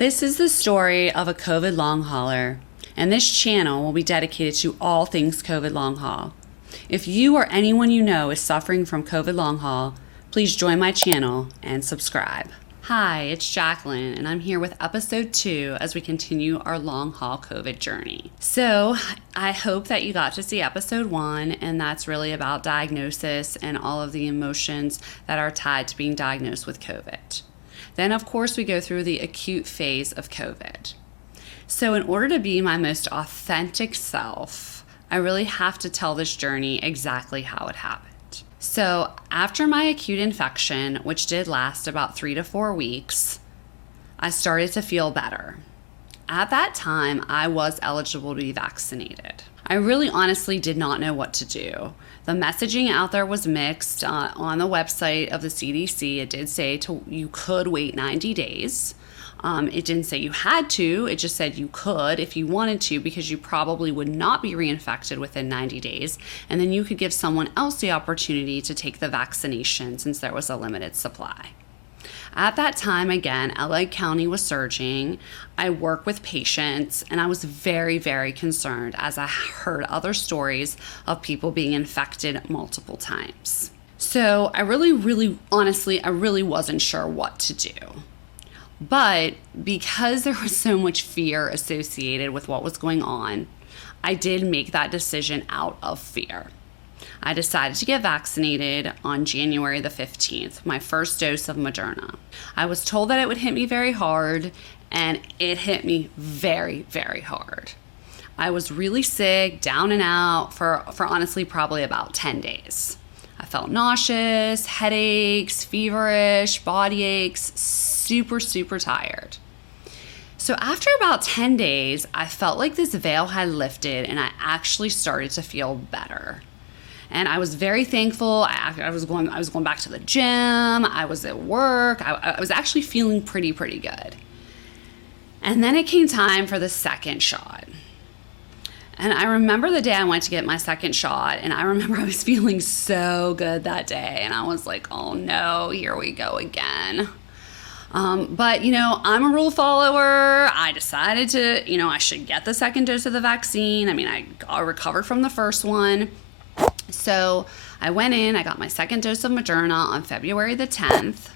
This is the story of a COVID long hauler, and this channel will be dedicated to all things COVID long haul. If you or anyone you know is suffering from COVID long haul, please join my channel and subscribe. Hi, it's Jacqueline, and I'm here with episode 2 as we continue our long haul COVID journey. So, I hope that you got to see episode 1, and that's really about diagnosis and all of the emotions that are tied to being diagnosed with COVID. Then, of course, we go through the acute phase of COVID. So in order to be my most authentic self, I really have to tell this journey exactly how it happened. So after my acute infection, which did last about 3 to 4 weeks, I started to feel better. At that time, I was eligible to be vaccinated. I really honestly did not know what to do. The messaging out there was mixed. On the website of the CDC, it did say you could wait 90 days. It didn't say you had to. It just said you could if you wanted to, because you probably would not be reinfected within 90 days. And then you could give someone else the opportunity to take the vaccination since there was a limited supply. At that time, again, LA County was surging. I work with patients, and I was very, very concerned as I heard other stories of people being infected multiple times. So I really wasn't sure what to do. But because there was so much fear associated with what was going on, I did make that decision out of fear. I decided to get vaccinated on January the 15th, my first dose of Moderna. I was told that it would hit me very hard, and it hit me very, very hard. I was really sick, down and out for honestly probably about 10 days. I felt nauseous, headaches, feverish, body aches, super, super tired. So after about 10 days, I felt like this veil had lifted and I actually started to feel better. And I was very thankful. I was going back to the gym. I was at work. I was actually feeling pretty good. And then it came time for the second shot. And I remember the day I went to get my second shot, and I remember I was feeling so good that day. And I was like, oh no, here we go again. But I'm a rule follower. I decided to, I should get the second dose of the vaccine. I recovered from the first one. So I went in, I got my second dose of Moderna on February the 10th.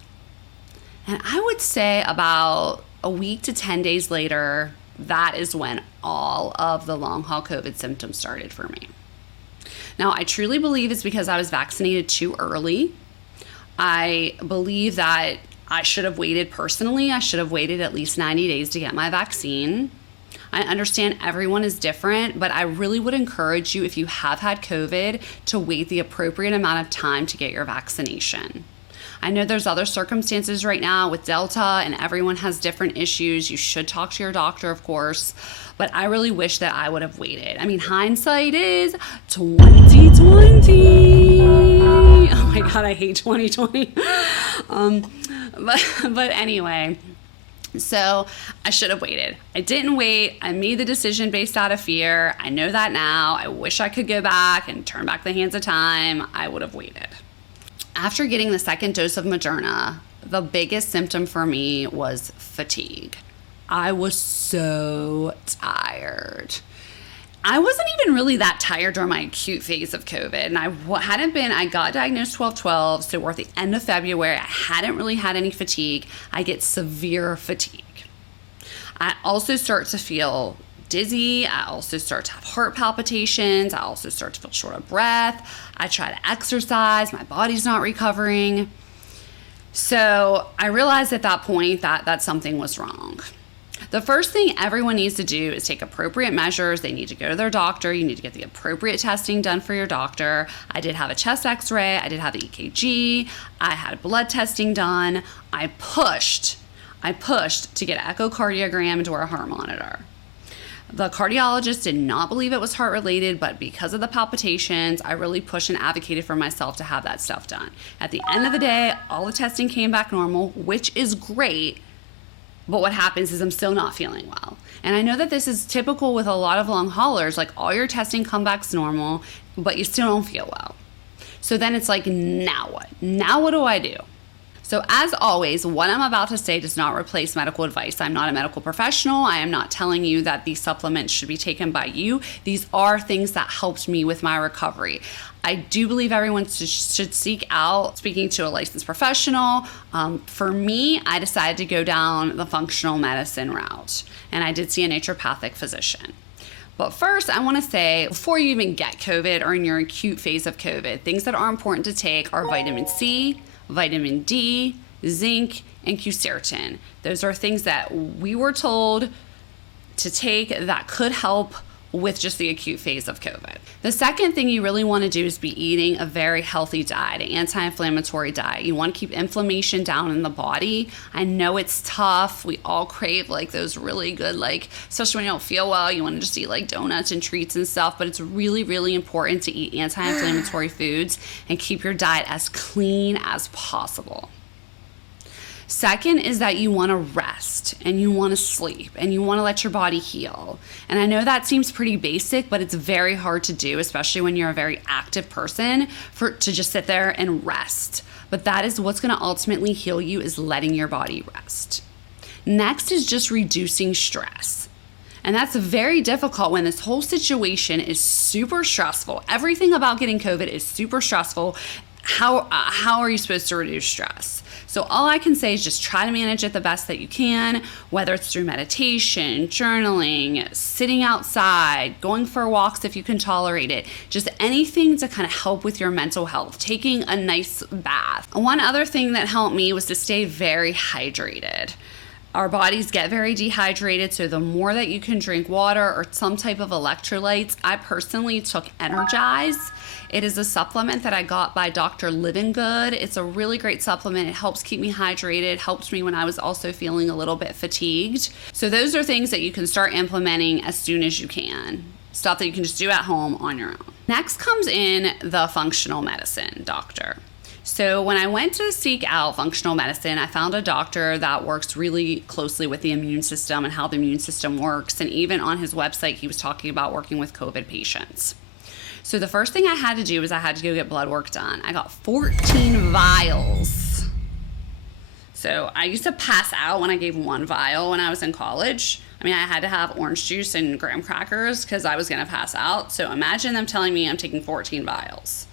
And I would say about a week to 10 days later, that is when all of the long haul COVID symptoms started for me. Now, I truly believe it's because I was vaccinated too early. I believe that I should have waited personally. I should have waited at least 90 days to get my vaccine. I understand everyone is different, but I really would encourage you, if you have had COVID, to wait the appropriate amount of time to get your vaccination. I know there's other circumstances right now with Delta, and everyone has different issues. You should talk to your doctor, of course, but I really wish that I would have waited. Hindsight is 2020. Oh my God, I hate 2020. But anyway. So I should have waited. I didn't wait. I made the decision based out of fear. I know that now. I wish I could go back and turn back the hands of time. I would have waited. After getting the second dose of Moderna, the biggest symptom for me was fatigue. I was so tired. I wasn't even really that tired during my acute phase of COVID, and I got diagnosed 12/12, so we're at the end of February. I hadn't really had any fatigue. I get severe fatigue. I also start to feel dizzy. I also start to have heart palpitations. I also start to feel short of breath. I try to exercise. My body's not recovering. So I realized at that point that something was wrong. The first thing everyone needs to do is take appropriate measures. They need to go to their doctor. You need to get the appropriate testing done for your doctor. I did have a chest x-ray. I did have the EKG. I had blood testing done. I pushed to get an echocardiogram or a heart monitor. The cardiologist did not believe it was heart related, but because of the palpitations, I really pushed and advocated for myself to have that stuff done. At the end of the day, all the testing came back normal, which is great. But what happens is I'm still not feeling well. And I know that this is typical with a lot of long haulers, like all your testing comes back normal, but you still don't feel well. So then it's like, now what? Now what do I do? So as always, what I'm about to say does not replace medical advice. I'm not a medical professional. I am not telling you that these supplements should be taken by you. These are things that helped me with my recovery. I do believe everyone should seek out speaking to a licensed professional. For me, I decided to go down the functional medicine route, and I did see a naturopathic physician. But first, I want to say, before you even get COVID or in your acute phase of COVID, things that are important to take are vitamin C, vitamin D, zinc, and quercetin. Those are things that we were told to take that could help with just the acute phase of COVID. The second thing you really want to do is be eating a very healthy diet, an anti-inflammatory diet. You want to keep inflammation down in the body. I know it's tough. We all crave like those really good, especially when you don't feel well, you want to just eat like donuts and treats and stuff, but it's really, really important to eat anti-inflammatory foods and keep your diet as clean as possible. Second is that you want to rest and you want to sleep and you want to let your body heal. And I know that seems pretty basic, but it's very hard to do, especially when you're a very active person, to just sit there and rest. But that is what's going to ultimately heal you, is letting your body rest. Next is just reducing stress. And that's very difficult when this whole situation is super stressful. Everything about getting COVID is super stressful. How are you supposed to reduce stress? So all I can say is just try to manage it the best that you can, whether it's through meditation, journaling, sitting outside, going for walks if you can tolerate it, just anything to kind of help with your mental health, taking a nice bath. One other thing that helped me was to stay very hydrated. Our bodies get very dehydrated, so the more that you can drink water or some type of electrolytes. I personally took Energize. It is a supplement that I got by Dr. Living Good. It's a really great supplement. It helps keep me hydrated, helps me when I was also feeling a little bit fatigued. So those are things that you can start implementing as soon as you can. Stuff that you can just do at home on your own. Next comes in the functional medicine doctor. So when I went to seek out functional medicine, I found a doctor that works really closely with the immune system and how the immune system works. And even on his website, he was talking about working with COVID patients. So the first thing I had to do was I had to go get blood work done. I got 14 vials. So I used to pass out when I gave one vial when I was in college. I mean, I had to have orange juice and graham crackers because I was going to pass out. So imagine them telling me I'm taking 14 vials.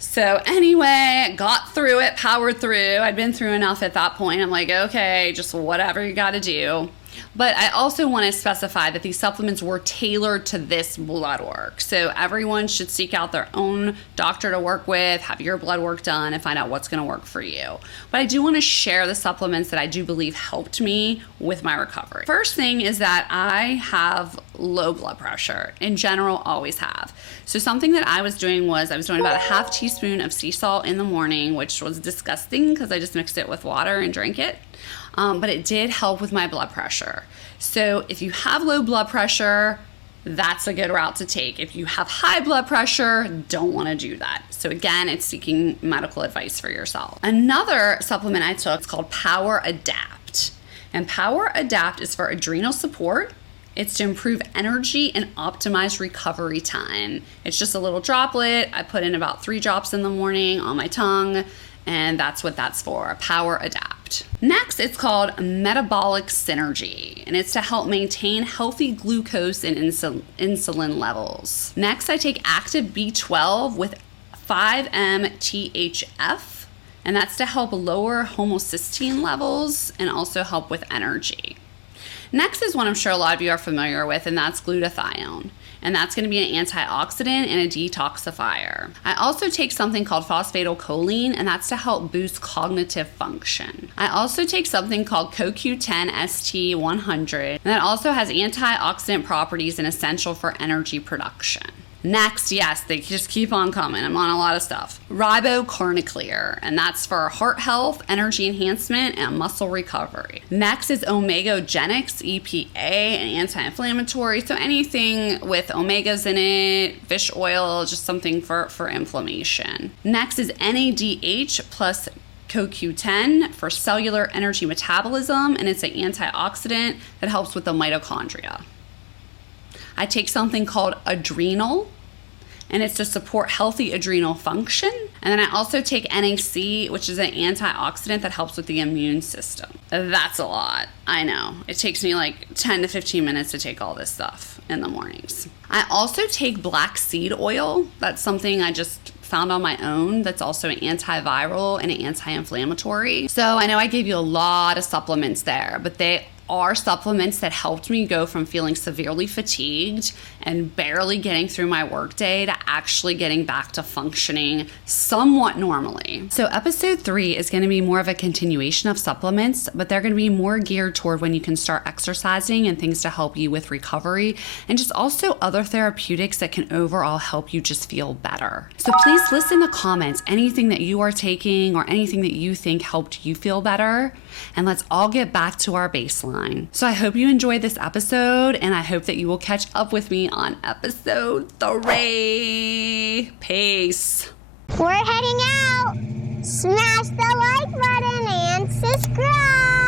So anyway, got through it, powered through. I'd been through enough at that point. I'm like, okay, just whatever you got to do. But I also want to specify that these supplements were tailored to this blood work. So everyone should seek out their own doctor to work with, have your blood work done, and find out what's going to work for you. But I do want to share the supplements that I do believe helped me with my recovery. First thing is that I have low blood pressure. In general, always have. So something that I was doing was I was doing about a half teaspoon of sea salt in the morning, which was disgusting because I just mixed it with water and drank it. But it did help with my blood pressure. So if you have low blood pressure, that's a good route to take. If you have high blood pressure, don't want to do that. So again, it's seeking medical advice for yourself. Another supplement I took is called Power Adapt. And Power Adapt is for adrenal support. It's to improve energy and optimize recovery time. It's just a little droplet. I put in about 3 drops in the morning on my tongue, and that's what that's for, Power Adapt. Next, it's called Metabolic Synergy, and it's to help maintain healthy glucose and insulin levels. Next, I take Active B12 with 5-MTHF, and that's to help lower homocysteine levels and also help with energy. Next is one I'm sure a lot of you are familiar with, and that's glutathione. And that's going to be an antioxidant and a detoxifier. I also take something called phosphatidylcholine, and that's to help boost cognitive function. I also take something called CoQ10 ST100, and that also has antioxidant properties and essential for energy production. Next, yes, they just keep on coming. I'm on a lot of stuff. Ribocarniclear, and that's for heart health, energy enhancement, and muscle recovery. Next is Omegogenics EPA, an anti-inflammatory. So anything with omegas in it, fish oil, just something for inflammation. Next is NADH plus CoQ10 for cellular energy metabolism, and it's an antioxidant that helps with the mitochondria. I take something called Adrenal, and it's to support healthy adrenal function, And then I also take NAC, which is an antioxidant that helps with the immune system. That's a lot. I know. It takes me like 10 to 15 minutes to take all this stuff in the mornings. I also take black seed oil. That's something I just found on my own that's also an antiviral and an anti-inflammatory. So I know I gave you a lot of supplements there, but they are supplements that helped me go from feeling severely fatigued and barely getting through my workday to actually getting back to functioning somewhat normally. So episode 3 is going to be more of a continuation of supplements, but they're going to be more geared toward when you can start exercising and things to help you with recovery, and just also other therapeutics that can overall help you just feel better. So please list in the comments anything that you are taking or anything that you think helped you feel better, and let's all get back to our baseline. So I hope you enjoyed this episode, and I hope that you will catch up with me on episode 3. Peace. We're heading out. Smash the like button and subscribe.